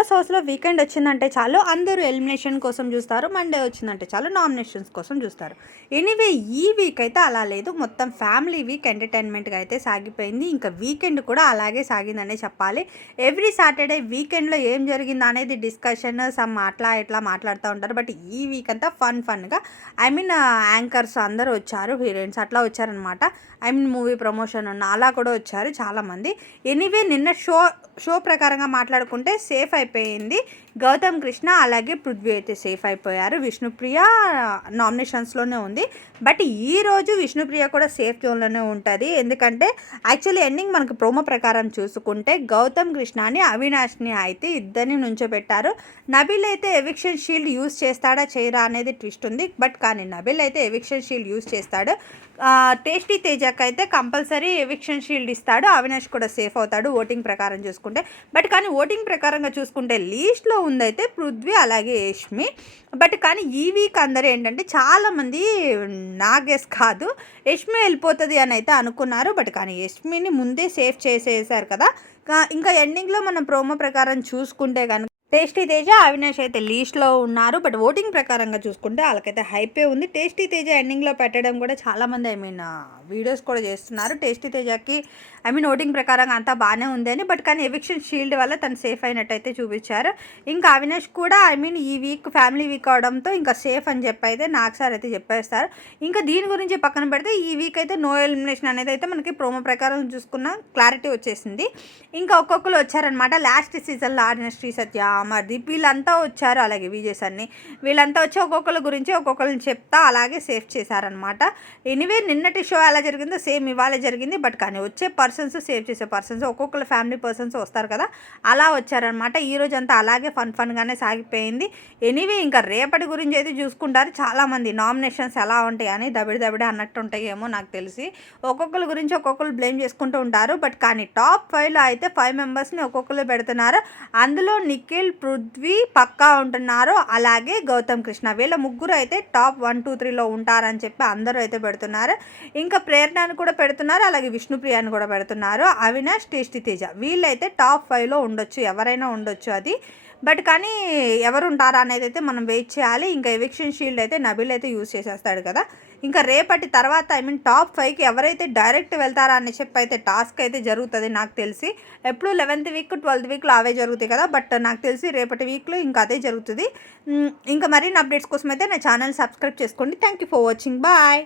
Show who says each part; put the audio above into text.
Speaker 1: Boss హౌస్లో weekend వచ్చిందంటే చాలు అందరూ ఎలిమినేషన్ కోసం చూస్తారు మండే వచ్చిందంటే చాలు నామినేషన్స్ కోసం చూస్తారు. ఎనీవే ఈ వీక్ అయితే అలా లేదు. మొత్తం ఫ్యామిలీ వీక్ ఎంటర్టైన్మెంట్గా అయితే సాగిపోయింది. ఇంకా వీకెండ్ కూడా అలాగే సాగిందనే చెప్పాలి. ఎవ్రీ సాటర్డే వీకెండ్లో ఏం జరిగింది అనేది డిస్కషన్ సమ్ అట్లా ఇట్లా మాట్లాడుతూ ఉంటారు. బట్ ఈ వీక్ అంతా ఫన్ ఫన్గా ఐ మీన్ యాంకర్స్ అందరూ వచ్చారు హీరోయిన్స్ అట్లా వచ్చారనమాట ఐ మీన్ మూవీ ప్రమోషన్ ఉన్న అలా కూడా వచ్చారు చాలామంది. ఎనీవే నిన్న షో షో ప్రకారంగా మాట్లాడుకుంటే సేఫ్ అయిపోయింది. గౌతమ్ కృష్ణ అలాగే పృథ్వీ అయితే సేఫ్ అయిపోయారు. విష్ణుప్రియ నామినేషన్స్లోనే ఉంది. బట్ ఈ రోజు విష్ణుప్రియ కూడా సేఫ్ జోన్లోనే ఉంటుంది. ఎందుకంటే యాక్చువల్లీ ఎండింగ్ మనకు ప్రోమో ప్రకారం చూసుకుంటే గౌతమ్ కృష్ణని అవినాష్ని అయితే ఇద్దరిని నుంచోబెట్టారు. నబిల్ అయితే ఎవిక్షన్ షీల్డ్ యూస్ చేస్తాడా చేయరా అనేది ట్విస్ట్ ఉంది. బట్ కానీ నబిల్ అయితే ఎవిక్షన్ షీల్డ్ యూస్ చేస్తాడు. టేస్టీ తేజకి అయితే కంపల్సరీ ఎవిక్షన్ షీల్డ్ ఇస్తాడు. అవినాష్ కూడా సేఫ్ అవుతాడు ఓటింగ్ ప్రకారం చూసుకుంటే. బట్ కానీ ఓటింగ్ ప్రకారంగా చూసుకుంటే లీస్ట్లో ఉందైతే పృథ్వీ అలాగే యష్మి. బట్ కానీ ఈ వీక్ అందరూ ఏంటంటే చాలామంది నాగెస్ కాదు యష్మి వెళ్ళిపోతుంది అని అయితే అనుకున్నారు. బట్ కానీ యష్మిని ముందే సేఫ్ చేసేసారు కదా. ఇంకా ఎండింగ్లో మనం ప్రోమో ప్రకారం చూసుకుంటే కనుక టేస్టీ తేజ అవినాష్ అయితే లీస్ట్లో ఉన్నారు. బట్ ఓటింగ్ ప్రకారంగా చూసుకుంటే వాళ్ళకైతే హైపే ఉంది. టేస్టీ తేజ ఎండింగ్లో పెట్టడం కూడా చాలామంది ఐ మీన్ వీడియోస్ కూడా చేస్తున్నారు. టేస్టీ తేజాకి ఐ మీన్ ఓటింగ్ ప్రకారం అంతా బాగానే ఉంది అని బట్ కానీ ఎవిక్షన్ షీల్డ్ వల్ల తను సేఫ్ అయినట్టయితే చూపించారు. ఇంకా అవినాష్ కూడా ఐ మీన్ ఈ వీక్ ఫ్యామిలీ వీక్ అవడంతో ఇంకా సేఫ్ అని చెప్పి అయితే నాకు సార్ అయితే చెప్పేస్తారు. ఇంకా దీని గురించి పక్కన పెడితే ఈ వీక్ అయితే నో ఎలిమినేషన్ అనేది అయితే మనకి ప్రోమో ప్రకారం చూసుకున్న క్లారిటీ వచ్చేసింది. ఇంకా ఒక్కొక్కరు వచ్చారనమాట లాస్ట్ సీజన్లో ఆడిన శ్రీ సత్య అమర్దీప్ వీళ్ళంతా వచ్చారు. అలాగే విజయ్ సన్ని వీళ్ళంతా వచ్చి ఒక్కొక్కరి గురించి ఒక్కొక్కరిని చెప్తా అలాగే సేఫ్ చేశారనమాట ఎనివే నిన్నటి షో అలా జరిగిందో సేమ్ ఇవాళ జరిగింది బట్ కానీ వచ్చే పర్సన్స్ సేవ్ చేసే పర్సన్స్ ఒక్కొక్కరు ఫ్యామిలీ పర్సన్స్ వస్తారు కదా అలా వచ్చారనమాట. ఈ రోజు అంతా అలాగే ఫన్ ఫన్గానే సాగిపోయింది. ఎనీవే ఇంకా రేపటి గురించి అయితే చూసుకుంటారు. చాలామంది నామినేషన్స్ ఎలా ఉంటాయి అని దబిడి దబిడి అన్నట్టు ఉంటాయేమో నాకు తెలిసి. ఒక్కొక్కరి గురించి ఒక్కొక్కరు బ్లేమ్ చేసుకుంటూ ఉంటారు. బట్ కానీ టాప్ ఫైవ్లో అయితే ఫైవ్ మెంబర్స్ని ఒక్కొక్కరు పెడుతున్నారు. అందులో నిఖిల్ పృథ్వీ పక్కా ఉంటున్నారు. అలాగే గౌతమ్ కృష్ణ. వీళ్ళ ముగ్గురు అయితే టాప్ వన్ టూ త్రీలో ఉంటారని చెప్పి అందరూ అయితే పెడుతున్నారు. ఇంకా ప్రేరణను కూడా పెడుతున్నారు. అలాగే విష్ణుప్రియాని కూడా పెడుతున్నారు. అవినాష్ టేస్టీ తేజ. వీళ్ళైతే టాప్ ఫైవ్లో ఉండొచ్చు. ఎవరైనా ఉండొచ్చు అది. బట్ కానీ ఎవరు ఉంటారా అనేది అయితే మనం వెయిట్ చేయాలి. ఇంకా ఎవిక్షన్ షీల్డ్ అయితే నబిల్ అయితే యూజ్ చేసేస్తాడు కదా. ఇంకా రేపటి తర్వాత ఐ మీన్ టాప్ ఫైవ్కి ఎవరైతే డైరెక్ట్ వెళ్తారా అని చెప్పి అయితే టాస్క్ అయితే జరుగుతుంది నాకు తెలిసి. ఎప్పుడు లెవెన్త్ వీక్ ట్వెల్త్ వీక్లో అవే జరుగుతాయి కదా. బట్ నాకు తెలిసి రేపటి వీక్లో ఇంకా అదే జరుగుతుంది. ఇంకా మరిన్ని అప్డేట్స్ కోసం అయితే నా ఛానల్ సబ్స్క్రైబ్ చేసుకోండి. Thank you for watching. Bye.